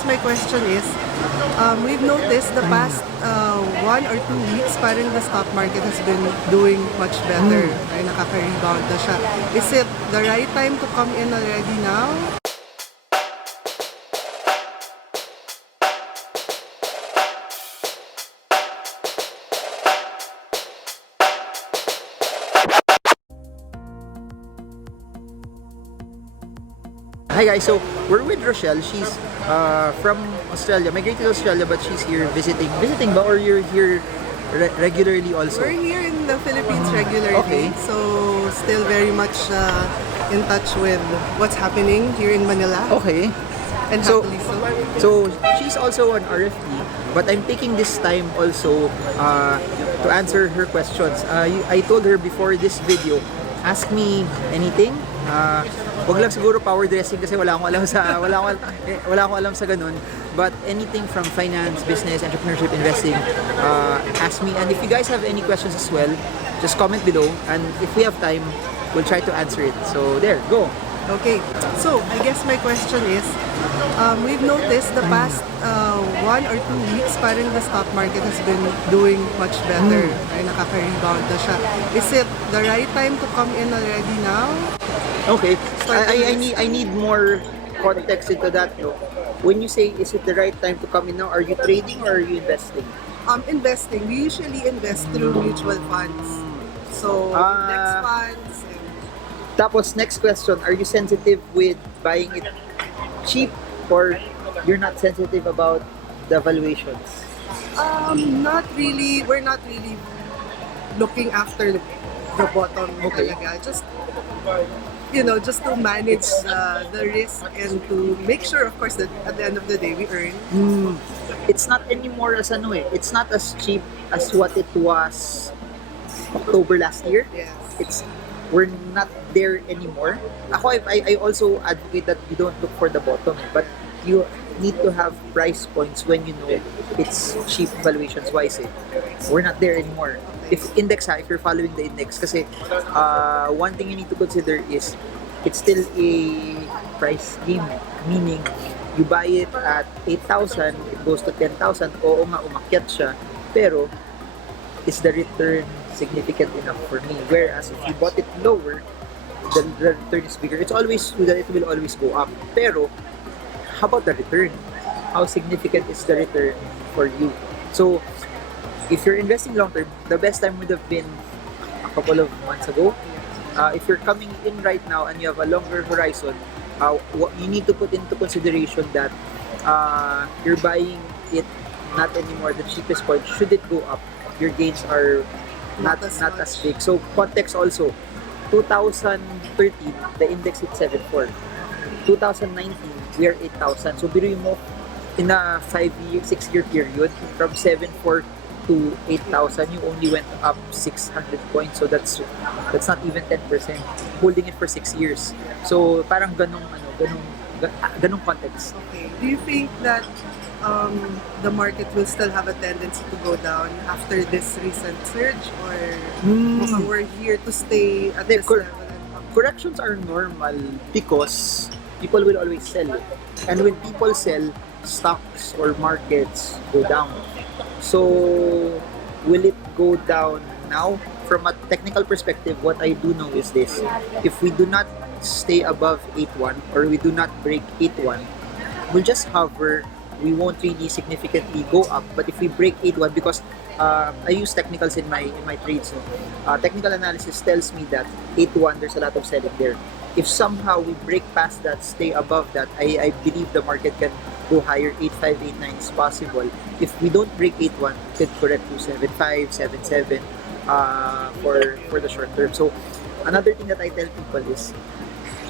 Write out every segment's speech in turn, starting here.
guess my question is, we've noticed the past 1 or 2 weeks, parang the stock market has been doing much better. Ay, nakaka-rebound na siya. Is it the right time to come in already now? Hi guys, so we're with Rochelle. She's from Australia, migrated to Australia, but she's here visiting ba, or you're here regularly also? We're here in the Philippines regularly, Okay. so still very much in touch with what's happening here in Manila. Okay. And So, happily so. so she's also an RFP, but I'm taking this time also to answer her questions. I told her before this video, ask me anything. Wag lang siguro power dressing kasi wala akong alam sa ganun. But anything from finance, business, entrepreneurship, investing, ask me. And if you guys have any questions as well, just comment below. And if we have time, we'll try to answer it. So there, go. Okay, so I guess my question is, we've noticed the past 1 or 2 weeks, parang the stock market has been doing much better. Ay, nakaka-rebound na siya. Is it the right time to come in already now? Okay, I need more context into that. No? When you say, is it the right time to come in now? Are you trading or are you investing? Investing. We usually invest through mutual funds. So, index funds. Tapos, next question, are you sensitive with buying it cheap or you're not sensitive about the valuations? Not really. We're not really looking after the bottom talaga. Just, just to manage the risk and to make sure, of course, that at the end of the day, we earn. It's not anymore as it's not as cheap as what it was October last year. Yes. We're not there anymore. I also advocate that you don't look for the bottom, but you need to have price points when you know it's cheap valuations wise. We're not there anymore. If you're following the index, kasi one thing you need to consider is it's still a price game, meaning you buy it at 8,000, it goes to 10,000, oo nga umakyat siya, pero is the return significant enough for me? Whereas if you bought it lower, the return is bigger. It's always true that it will always go up. Pero, how about the return? How significant is the return for you? So, if you're investing long term, the best time would have been a couple of months ago. If you're coming in right now and you have a longer horizon, you need to put into consideration that you're buying it not anymore the cheapest point. Should it go up, your gains are not as big. So context also, 2013 the index hit 7.4. 2019 we are 8,000. So biruin mo, in a 6-year period, from 7.4 to 8,000, you only went up 600 points. So that's not even 10%. Holding it for 6 years. So parang ganong context. Okay. Do you think that the market will still have a tendency to go down after this recent surge, or mukhang we're here to stay at this level? Corrections are normal because people will always sell. And when people sell, stocks or markets go down. So, will it go down now? From a technical perspective, what I do know is this. If we do not stay above 8.1 or we do not break 8.1, we'll just hover. We won't really significantly go up. But if we break 8.1, because I use technicals in my trades, technical analysis tells me that 8.1, there's a lot of selling there. If somehow we break past that, stay above that, I believe the market can go higher. 8.5, 8.9 is possible. If we don't break 8.1, it could correct to 7.5, 7.7 for the short term. So another thing that I tell people is,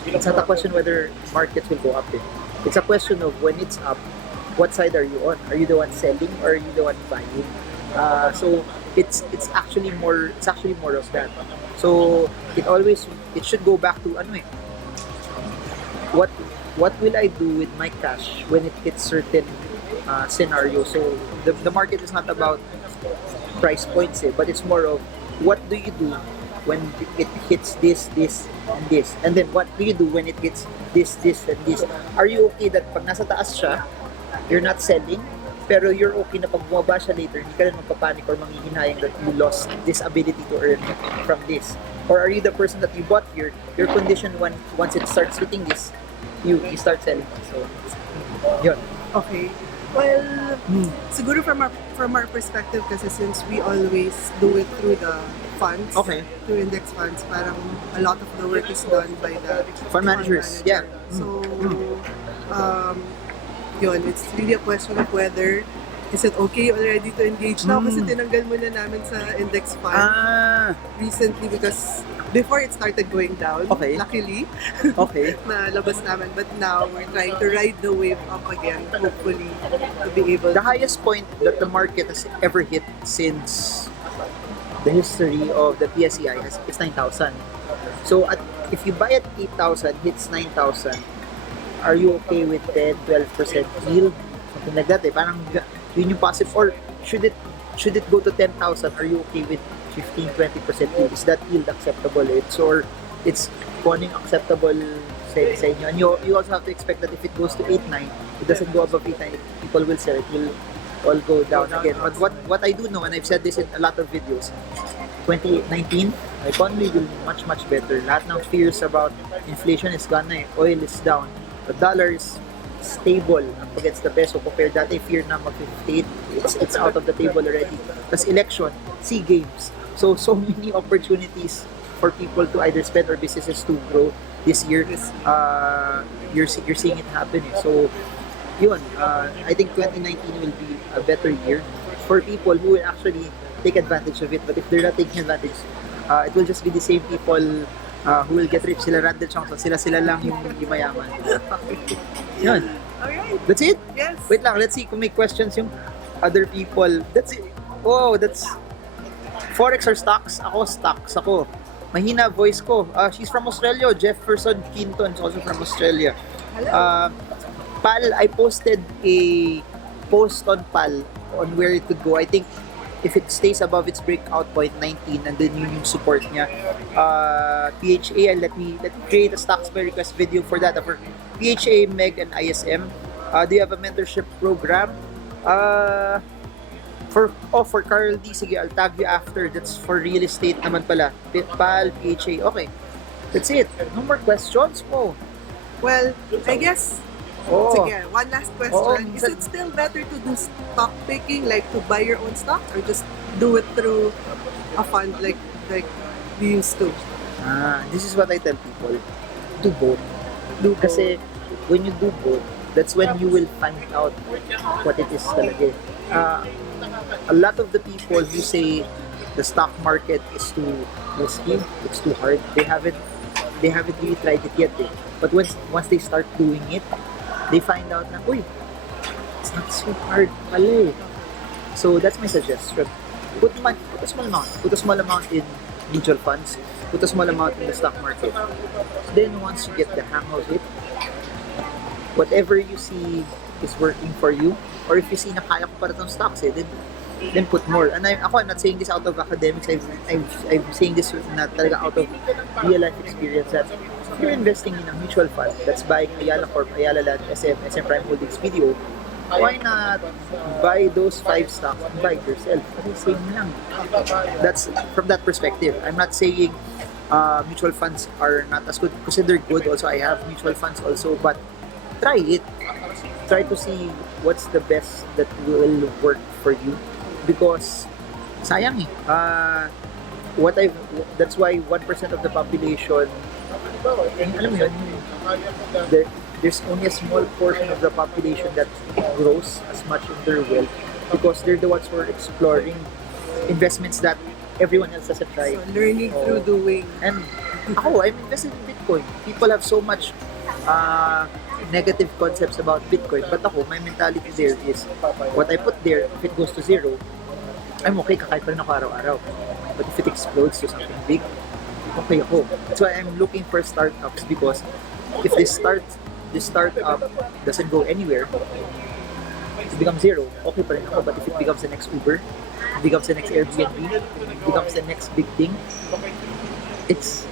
it's not a question whether markets will go up. It's a question of when it's up, what side are you on? Are you the one selling or are you the one buying? So it's actually more of that. So it should go back to what will I do with my cash when it hits certain scenario. So the market is not about price points, but it's more of what do you do when it hits this, and this, and then what do you do when it hits this, and this. Are you okay that pag nasa taas siya, you're not selling, pero you're okay na pag bumaba siya later, hindi ka rin magpapanik or manghihinayang that you lost this ability to earn from this. Or are you the person that you bought here, your condition once it starts hitting this, you start selling. So, yun. Okay. Well, siguro from our perspective kasi since we always do it through the funds, Okay. through index funds, parang a lot of the work is done by the Fund managers, manager. yeah. So, yun, it's really a question of whether is it okay already to engage now kasi tinanggal muna namin sa index fund recently because before it started going down, Okay. luckily, Okay. nalabas namin. But now, we're trying to ride the wave up again, hopefully, to be able The highest point that the market has ever hit since the history of the PSEI is 9,000. So if you buy at 8,000, hits 9,000, are you okay with 10-12% yield? Something like that. Parang yun yung passive. Or should it go to 10,000? Are you okay with 15-20% yield? Is that yield acceptable? Or it's kuning acceptable sa inyo. And you also have to expect that if it goes to 8-9, it doesn't go above 8-9, people will sell. It will all go down again. But what I do know, and I've said this in a lot of videos, 2019, the economy will be much, much better. Lahat ng fears about inflation is gone na eh. Oil is down. The dollar is stable against the peso compared dati fear na mag-58, it's out of the table already. Plus election, SEA Games. So many opportunities for people to either spend or businesses to grow this year. You're seeing it happen eh. So yun, I think 2019 will be a better year for people who will actually take advantage of it. But if they're not taking advantage, it will just be the same people who will get rich. Sila Randall Chongson, sila lang yung mayaman. Yun. Alright. That's it? Yes. Wait lang, let's see kung may questions yung other people. That's it. Oh, that's Forex or stocks? Stocks ako. Mahina voice ko. She's from Australia. Jefferson Quinton is also from Australia. Hello. PAL, I posted a post on PAL on where it could go. I think if it stays above its breakout point 19 and then yung support niya. PHA, let me create a stocks by request video for that. For PHA, MEG, and ISM. Do you have a mentorship program? For Carl D, sige, I'll tag you after. That's for real estate naman pala. PAL, PHA, okay. That's it. No more questions mo. Well, I guess, sige, one last question. Oo, Is it still better to do stock picking, like to buy your own stock, or just do it through a fund like we used to? This is what I tell people. Do both. Kasi when you do both, that's when you will find out what it is talaga. A lot of the people who say the stock market is too risky, it's too hard, they haven't really tried it yet. But once they start doing it, they find out na, uy, it's not so hard pala eh. So that's my suggestion. Put a small amount. Put a small amount in mutual funds. Put a small amount in the stock market. Then once you get the hang of it, whatever you see is working for you, or if you see na kaya ko para itong stocks then put more. And I'm not saying this out of academics. I'm saying this na talaga out of real life experience that if you're investing in a mutual fund that's buying Ayala Corp, Ayala Land, SM Prime Holdings, BDO, why not buy those 5 stocks and buy it yourself? Kasi same lang. That's from that perspective. I'm not saying mutual funds are not as good because they're good. Also, I have mutual funds also, but try it. Try to see what's the best that will work for you because sayang eh. That's why 1% of the population, alam mo yun, there's only a small portion of the population that grows as much in their wealth because they're the ones who are exploring investments that everyone else hasn't tried. So, learning through doing. And I'm invested in Bitcoin. People have so much negative concepts about Bitcoin, but my mentality there is what I put there, if it goes to zero, I'm okay, kakain pa rin ako araw-araw. But if it explodes to something big, okay ako. That's why I'm looking for startups because if this startup doesn't go anywhere, it becomes zero, okay pa rin ako. But if it becomes the next Uber, it becomes the next Airbnb, it becomes the next big thing, it's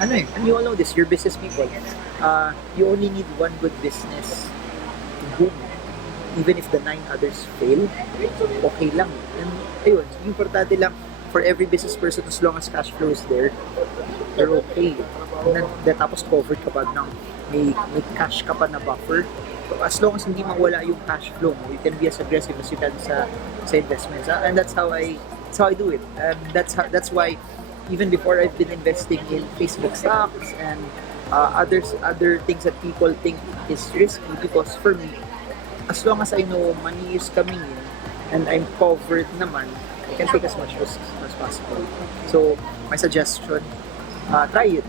and you all know this, you're business people. You only need one good business to boom. even if the 9 others fail, okay lang. And ayun, yung importante lang for every business person, as long as cash flow is there, they're okay. And then tapos covered ka pa ng may cash ka pa na buffer. So as long as hindi mawala yung cash flow mo, you can be as aggressive as you can sa investments. And that's how I do it. And that's why even before I've been investing in Facebook stocks and other things that people think is risky, because for me, as long as I know money is coming in and I'm covered naman, I can take as much risk as possible. So my suggestion, try it.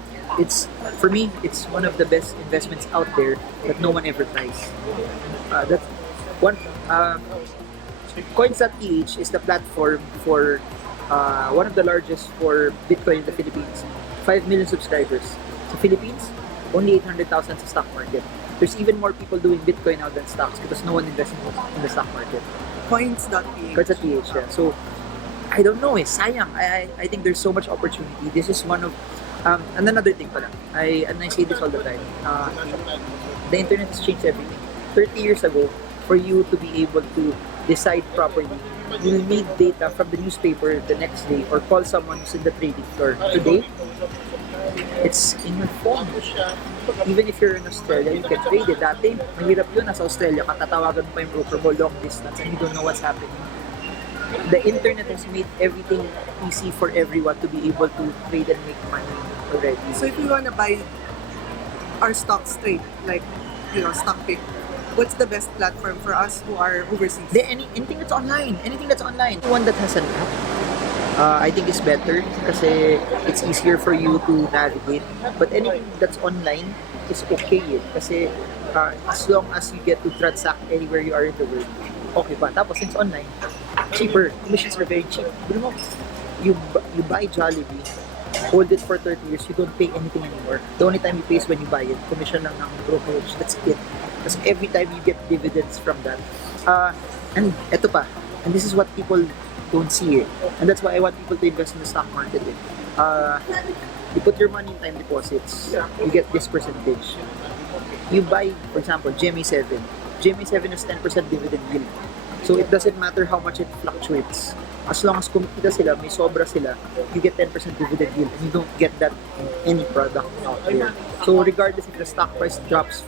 For me, it's one of the best investments out there that no one ever tries. That's one. Coins.ph is the platform for one of the largest for Bitcoin in the Philippines. 5 million subscribers. Sa Philippines, only 800,000 sa stock market. There's even more people doing Bitcoin now than stocks because no one invests in the stock market. Coins.ph. Coins.ph, yeah. So, I don't know sayang. I think there's so much opportunity. This is one of, and another thing pala, and I say this all the time, the internet has changed everything. 30 years ago, for you to be able to decide properly, you'll need data from the newspaper the next day or call someone who's in the trading floor. Today, it's in your phone. Even if you're in Australia, you can trade it. Dati, mahirap yun. Nasa Australia, katatawagan mo pa yung broker mo long distance and you don't know what's happening. The internet has made everything easy for everyone to be able to trade and make money already. So if we want to buy our stocks straight, like, stock pick, what's the best platform for us who are overseas? Anything that's online. One that has an app, I think is better kasi it's easier for you to navigate. But anything that's online is okay kasi as long as you get to transact anywhere you are in the world, okay pa. Tapos since online, cheaper. Commissions are very cheap. You buy Jollibee, hold it for 30 years, you don't pay anything anymore. The only time you pay is when you buy it. Commission lang ng brokerage. That's it. Because every time you get dividends from that. And eto pa, and this is what people don't see and that's why I want people to invest in the stock market you put your money in time deposits, you get this percentage. You buy, for example, GMA7 has 10% dividend yield, so it doesn't matter how much it fluctuates, as long as kumikita sila, may sobra sila, you get 10% dividend yield and you don't get that in any product out there. So regardless if the stock price drops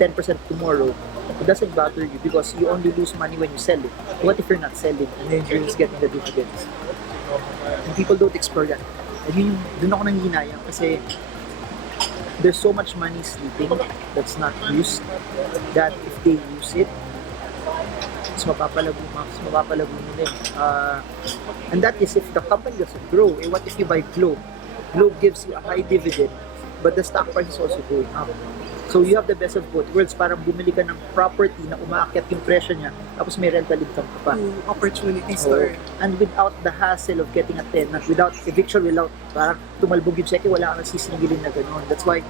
10% tomorrow, it doesn't bother you because you only lose money when you sell it. What if you're not selling and then you're just getting the dividends? And people don't explore that. And dun ako nanghihinayang kasi there's so much money sleeping that's not used that if they use it, mas mapapalago nila. And that is if the company doesn't grow. What if you buy Globe? Globe gives you a high dividend, but the stock price is also going up. So you have the best of both worlds. Parang bumili ka ng property na umaakyat yung presyo niya, tapos may rental income ka pa. Opportunities to earn. And without the hassle of getting a tenant, without eviction, without parang tumalbog yung cheque, wala kang sisingilin na gano'n. That's why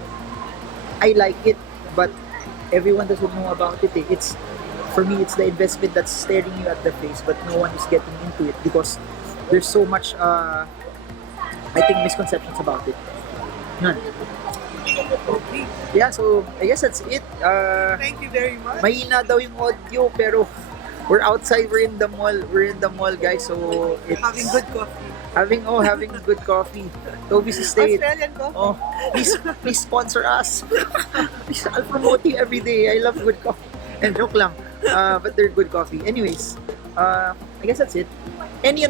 I like it, but everyone doesn't know about it. For me, it's the investment that's staring you at the face, but no one is getting into it because there's so much, I think, misconceptions about it. None. Okay. Yeah, so I guess that's it. Thank you very much. Mahina daw yung audio pero we're outside, we're in the mall guys, so it's Having good coffee. Having good coffee. Toby's Estate. Australian coffee. Oh, please sponsor us. Please, I'll promote you every day. I love good coffee. And joke lang. But they're good coffee. Anyways, I guess that's it. Any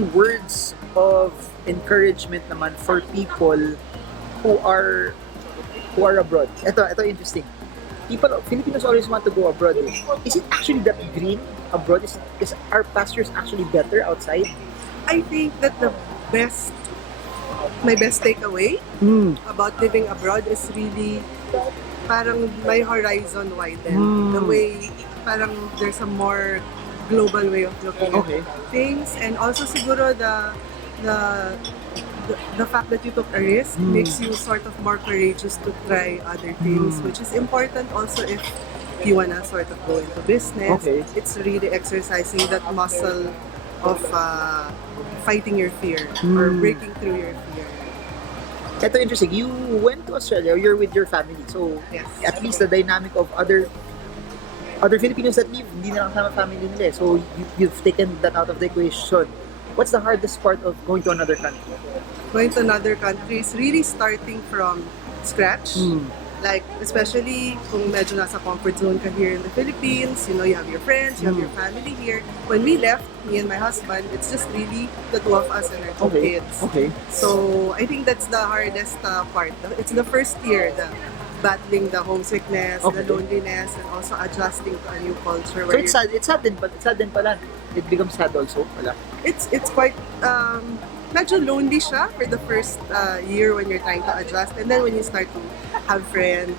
words of encouragement naman for people who are abroad? Ito interesting. Filipinos always want to go abroad. Is it actually that green abroad? Is our pastures actually better outside? I think that my best takeaway about living abroad is really parang my horizon widen. The way parang there's a more global way of looking at things, and also siguro the fact that you took a risk makes you sort of more courageous to try other things, which is important also if you wanna sort of go into business. It's really exercising that muscle of fighting your fear or breaking through your fear. Ito interesting. You went to Australia. You're with your family, so Yes. at least the dynamic of other other Filipinos that leave, hindi na kasama family nila. So, you've taken that out of the equation. What's the hardest part of going to another country? Going to another country is really starting from scratch. Like, especially kung medyo nasa comfort zone ka here in the Philippines, you know, you have your friends, you have your family here. When we left, me and my husband, it's just really the two of us and our two kids. Okay. So, I think that's the hardest part. It's the first year, the battling the homesickness, the loneliness, and also adjusting to a new culture. So it's sad. It's sad din pala. It becomes sad also pala. It's quite medyo lonely siya for the first year when you're trying to adjust, and then when you start to have friends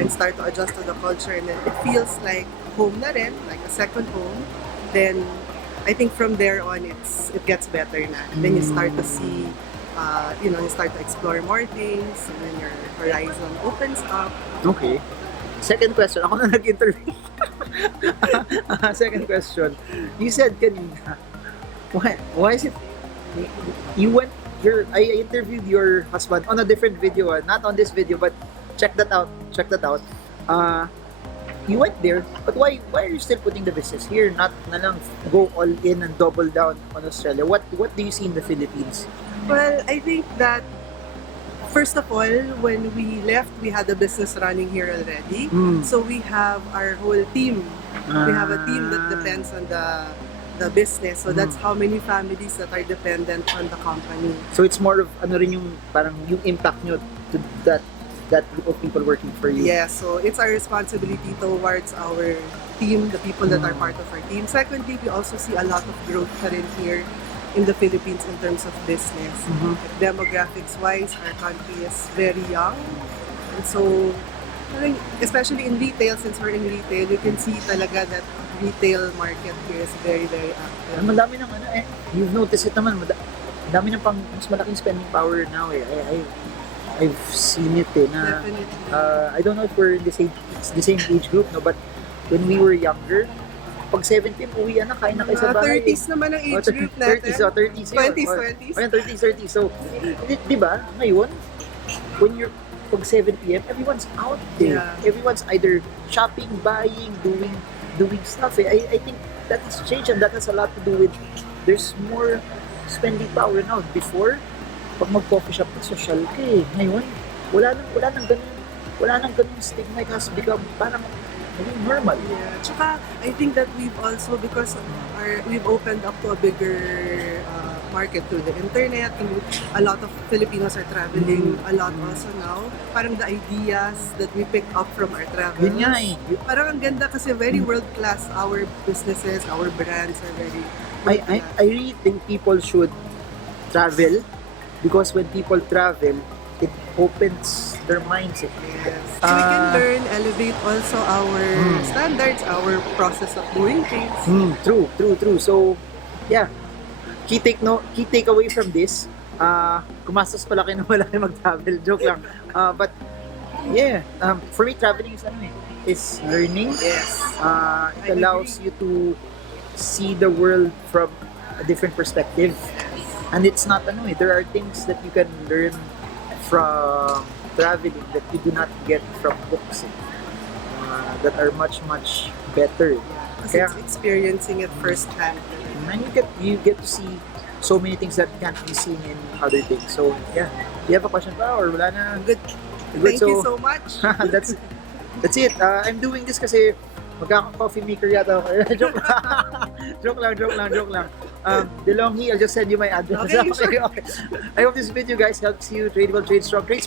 and start to adjust to the culture, and then it feels like home na rin, like a second home. Then I think from there on it gets better na. And then you start to see you know, you start to explore more things, and then your horizon opens up. Okay. Second question. Ako na nag-interview. Second question. You said kanina, why is it you went I interviewed your husband on a different video, not on this video, but check that out. You went there, but why are you still putting the business here? Not na lang go all in and double down on Australia. What do you see in the Philippines? Well, I think that first of all, when we left, we had the business running here already. So we have our whole team. We have a team that depends on the business. So that's how many families that are dependent on the company. So it's more of ano rin yung parang yung impact nyo to that group of people working for you. Yeah, so it's our responsibility towards our team, the people that are part of our team. Secondly, we also see a lot of growth pa rin here in the Philippines in terms of business. Demographics-wise, our country is very young. And so, especially in retail, since we're in retail, you can see talaga that retail market here is very, very active. Madami ng you've noticed it naman, madami ng pang mas malaking spending power now eh. I've seen it eh, na, Definitely. I don't know if we're in the same age group, no, but when we were younger, pag 17, uwi na, kain na kayo sa bahay. 30s naman ang age group natin. 30s yun. 20s. Ayan, 30s. So, di ba, ngayon, when you're pag 7 p.m., everyone's out there. Yeah. Everyone's either shopping, buying, doing stuff. Eh. I think that has changed, and that has a lot to do with there's more spending power now. Before, pag mag-coffee shop, social ka eh. Ngayon, wala nang ganun stigma. It has become parang normal. Yeah. Tsaka, I think that we've also, because we've opened up to a bigger market through the internet, and a lot of Filipinos are traveling a lot also now. Parang the ideas that we pick up from our travels. Yun nga eh. Parang ang ganda kasi very world-class. Our businesses, our brands are very I really think people should travel, because when people travel, it opens their mindset. Yes. So we can learn, elevate also our standards, our process of doing things. True. So, yeah. Key takeaway from this, gumastos pala kayo na wala kayo mag-travel. Joke lang. But, yeah. For me, traveling is learning. Yes. It allows you to see the world from a different perspective. And it's not there are things that you can learn from traveling that you do not get from books that are much better. Kasi it's experiencing it firsthand. And you get to see so many things that can't be seen in other things. So yeah, you have a question pa or wala na? Good. Thank you so much. That's it. I'm doing this kasi magkaka-coffee maker yata ako. Joke lang. DeLonghi, I'll just send you my address. Okay, sure. Okay. I hope this video guys helps you trade well, trade strong, trade